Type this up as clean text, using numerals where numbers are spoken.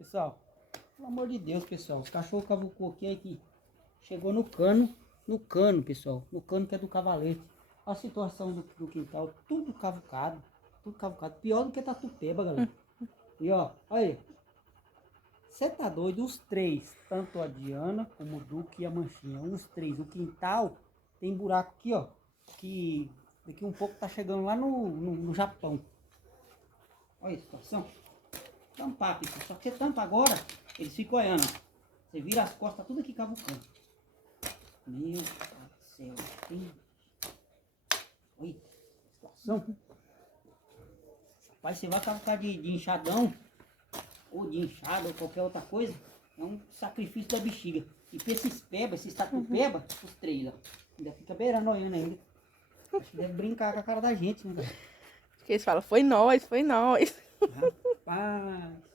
Pessoal, pelo amor de Deus, pessoal. Os cachorros cavucou aqui. Chegou no cano, pessoal. No cano que é do cavalete. Olha a situação do quintal. Tudo cavucado. Tudo cavucado. Pior do que Tatuapeba, galera. E ó, olha aí. Você tá doido? Os três. Tanto a Diana como o Duque e a Manchinha. Os três. O quintal tem buraco aqui, ó. Que daqui um pouco tá chegando lá no Japão. Olha a situação. Tampar, pessoal. Só que você tampa agora, eles ficam olhando. Você vira as costas, tudo aqui cavucando. Meu Deus do céu. Tem... Oi, situação. Rapaz, você vai cavucar de enxadão, ou de enxada, ou qualquer outra coisa, é um sacrifício da bexiga. E pra esses peba, esses tatu-peba, os três, ó, ainda fica beirando, olhando ainda. Acho que deve brincar com a cara da gente, né? Porque eles falam, foi nós, foi nós. Rapaz.